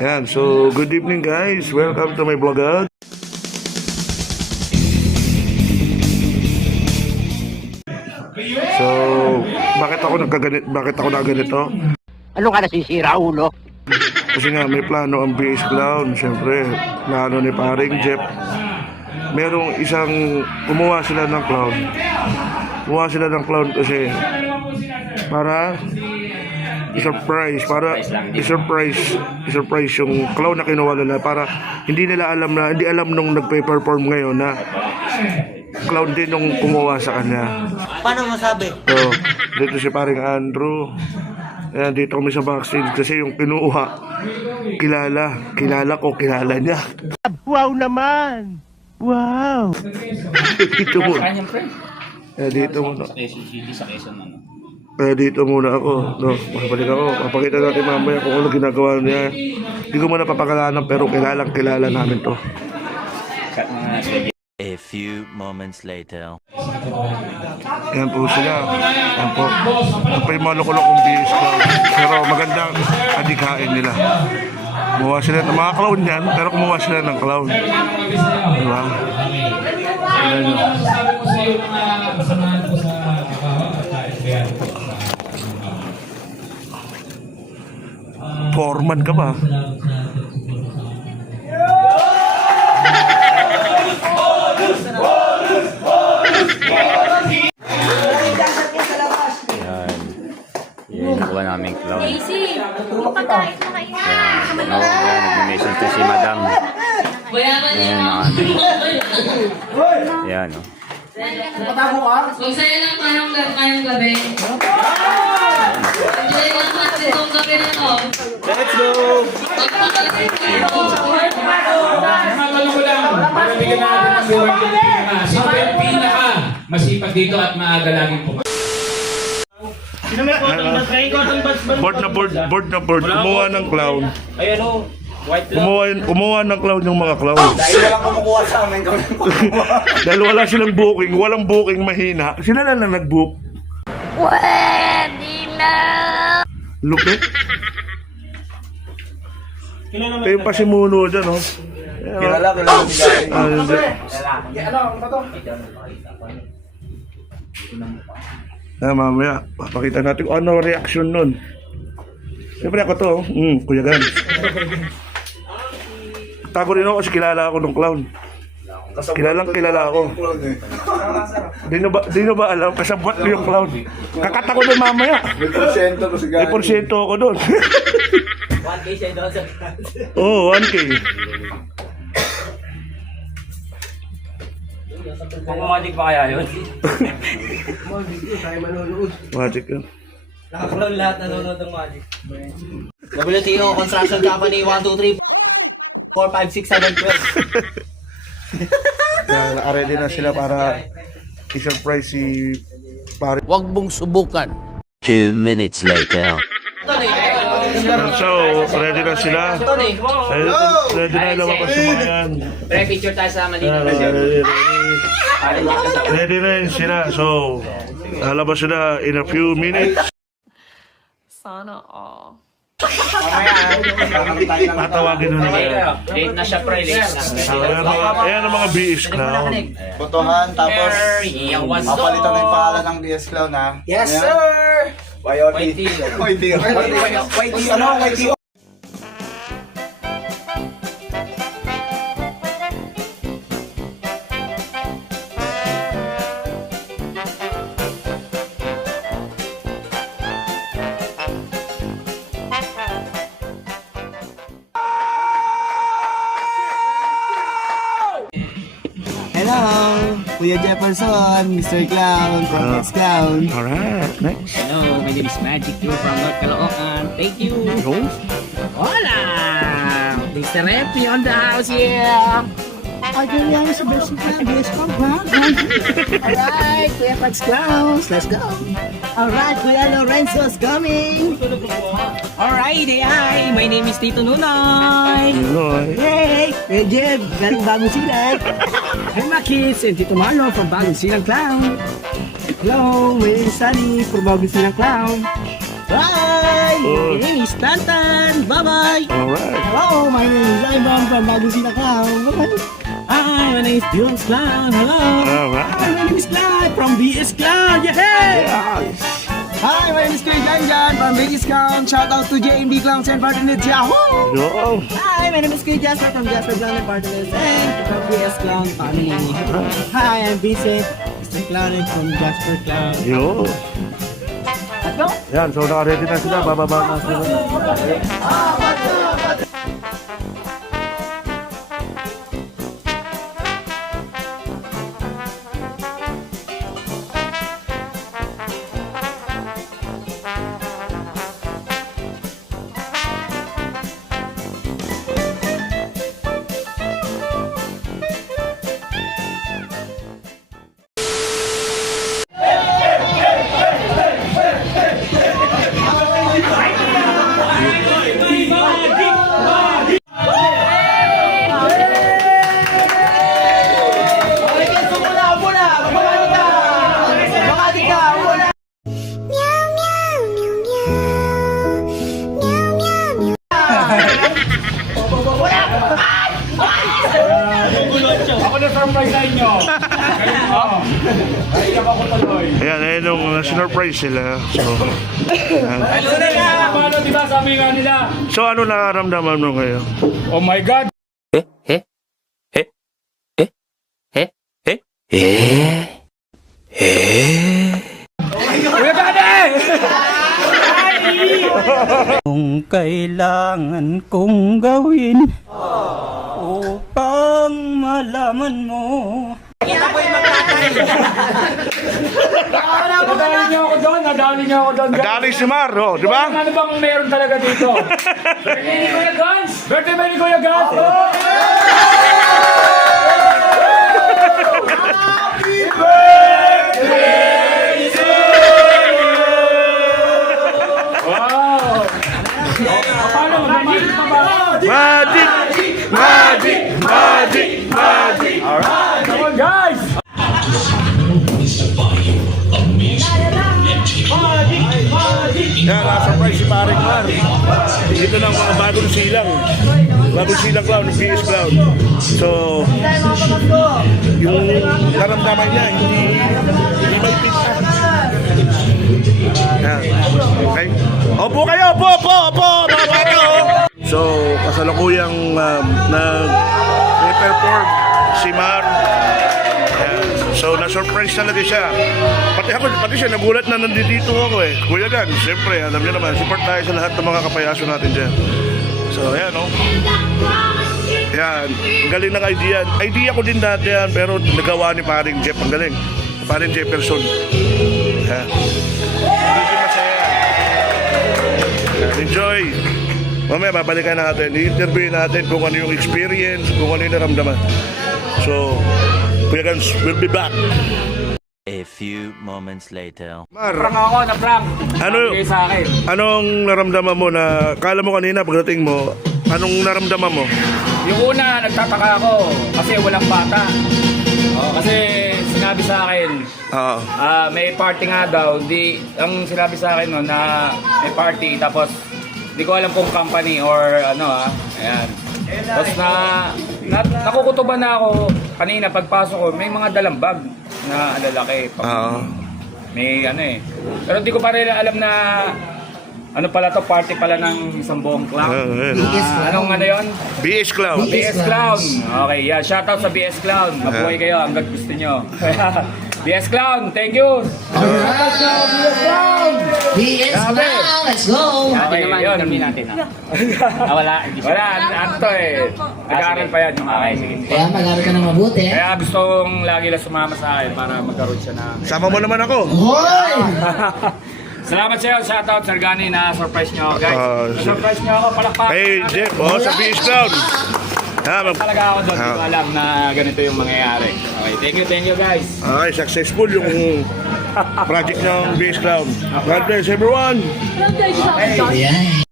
Ayan, so good evening guys. Welcome to my vlog. So, bakit ako nagkaganit? Bakit ako nagganito? Ano ka nasisira, ulo? Kasi nga may plano ang BS Clown. Siyempre, plano ni paring Jeff. Merong isang gumawa sila ng clown. Gumawa sila ng clown kasi para i-surprise, i-surprise yung clown na kinuha nila para hindi alam nung nagpe-perform ngayon na clown din nung kumuha sa kanya. Paano masabi? So, dito si paring Andrew. Ayan, dito kami sa backstage kasi yung kinuha, kilala ko, kilala niya. Wow naman! Wow! Dito muna. Dito muna. Dito muna ako. No, makabalik ako. Papakita natin mamaya kung ano ginagawa niya. Hindi ko muna papakalanan pero kilala namin to. A few moments later. Yan po sila. Yan po. Ito pa yung mga lukulokong BS Clown. Pero magandang adikain nila. Kumuha sila ng mga clown yan, pero kumuha sila ng clown. Diba? Ayan yun. Foreman ka ba? Yan, nakuha namin clown. Casey, yung pagkain mo kayo. Nag-message to si Madam. Yan, oh. Magsaya lang kayong gabi. Enjoy lang natin itong gabi na to. Let's go! Ano ko lang, para bigyan natin ng buwan ng Pilipinas. Sino ba yung pinaka masipag dito at maaga laging pumasok? Board na board. Kumuha ng clown. Ay ano, white lang. Kumuha ng clown yung mga clown. Dahil walang kumukuha sa amin, kami kumukuha. Dahil wala silang booking, walang booking, mahina. Sila lang nag-book. Pwede na! Lupit. Ito yung pasimuno dyan, oh. Kilala ni Gary. Mamaya, papakita natin kung ano reaction nun. Siyempre ako to, Kuya Gan. Tago rin ako kasi kilala ako ng clown. Kilala ako. Di nyo ba alam? Kasabot ko yung clown. Kakata ko doon mamaya. May porsyento ko si Gary. May porsyento ako doon. 1K siya doon sa Oo, 1K. Pangamadig pa kaya yun? Magic yun. Nakakroon lahat nanonood ng Magic. WTO Construction Company 1, 2, 3, 4, 5, 6, 7, 12. Naka-ready na sila para i-surprise si pare. Huwag mong subukan. 2 minutes later. So, ready na sila. Ready na lumabas yung mga yan. Pre-picture tayo sa Manila. Ready na yun sila. So, lalabas sila in a few minutes. Sana all. Tatawagin na nila. Late na siya, pre. Late na. Ayan ang mga BS Clown. Botohan, tapos papalitan na yung pangalan ng DS Clown, ha? Yes, sir! YOT. YT. Ano? YT. Hello, Kuya Jefferson, Mr. Clown, from X Clown. Alright, next. Hello, my name is Magic Q from North Caloocan. Thank you. Hola! Mr. Repi on the house here. Pagkaliyan sa best clown, Alright, Kuya Pax Clowns, let's go. Alright, Kuya Lorenzo's coming. Alright, hi, my name is Tito Nunoy. Hey, Kuya Jeff, galing Bagong Silang. Hey, my kids, and Tito Marlo from Bagong Silang Clown. Hello, my name is Sunny from Bagong Silang Clown. Hi! Oh. My name is Tantan. Bye-bye! Alright. Hello, my name is Ivan from Bagong Sinakaw. Hi, my name is Dylan's Clown. Hello! Alright. Hi, my name is Clown from BS Clown. Yeah! Yes. Hi, my name is Kuya Janjan from Vegas Clown. Shout out to JMB Clowns and Partners. Yahoo! Yo. Hi, my name is Kuya Jasper from Jasper Clown and Partners and from BS Clown family. Hi, I'm Vincent, Mr. Clown and from Jasper Clown. Yo. Let's go! Yan, so naka-ready na sila. Bababa na sila. Ako na surprise sa inyo. Naiyak ako tuloy. Ayan, ayun yung sinurprise sila. So, Paano, di ba sabi nga nila? so ano nakaramdaman mo ngayon? Oh my God! Kuya Gade! Kung kailangan kong gawin upang malaman mo. Nadali niyo ako doon, nadali niyo ako doon. Dali si Mar, oh, di ba? Ano bang meron talaga dito? Birthday ni Kuya Gans! Birthday ba ni Kuya Gans? Wow! Paano? Magic pa ba? Magic! Magic! Magic! Magic! Alright! Come on guys! Yan, na-surprise si Paring Mar. Dito ng mga bagong silang. Bagong silang clown, yung BS Clown. So, yung naramdaman niya, hindi may pita. Yan. Okay. Opo kayo, opo, mga bata, oh. So, kasalukuyang nag-perform si Mar. Yan. So, na-surprise talaga siya. Pati siya, nagulat na nandito ako eh. Kuya Dan, siyempre, alam niyo naman, support tayo sa lahat ng mga kapayaso natin dyan. So, ayan, oh. Yan, ang galing ng idea. Idea ko din dati yan, pero nagawa ni Paring Jeff. Ang galing. Paring Jefferson. Yan. Hindi masaya. Yan, enjoy. Mamaya, babalikan natin. I-interview natin kung ano yung experience, kung ano yung naramdaman. So, Kuya Gans will be back. A few moments later. Mar, Prank ako, na-prank. Ano? Sabi sa akin. anong naramdaman mo na, kala mo kanina pagdating mo, anong naramdaman mo? Yung una, nagtataka ako kasi walang bata. Kasi sinabi sa akin, Oo. may party nga daw. Ang sinabi sa akin no, na may party tapos di ko alam kung company or ano ayan. Tapos nakukutuban na ako kanina pagpasok ko, may mga dalang bag na lalaki. Oo. May ano eh. Pero di ko pa rin alam na ano pala to, party pala ng isang buong clown. Anong ano yun? BS Clown. BS Clown. Okay, yeah. Shoutout sa BS Clown. Mabuhay kayo hanggang gusto nyo. BS Clown, thank you. Shoutout sa BS Clown. BS Clown, let's go! Okay, yun. natin. Wala. Wala, ano to eh. Nag-aaral pa yan. Okay, sige. Kaya mag-aaral ka ng mabuti. Kaya gusto kong lagi lang sumama sa akin para magkaroon siya ng... Sama mo naman ako. Hoy! Salamat sa iyo. Shoutout, Sir Gani, na surprise nyo ako, guys. Na-surprise nyo ako. Palakpakan. Hey, Jeff, oh, sa BS Clown. Talaga ako doon. Hindi ko alam na ganito yung mangyayari. Okay, thank you guys. Okay, successful yung project ng BS Clown. God bless everyone. Ilang guys sa akin? Ayan.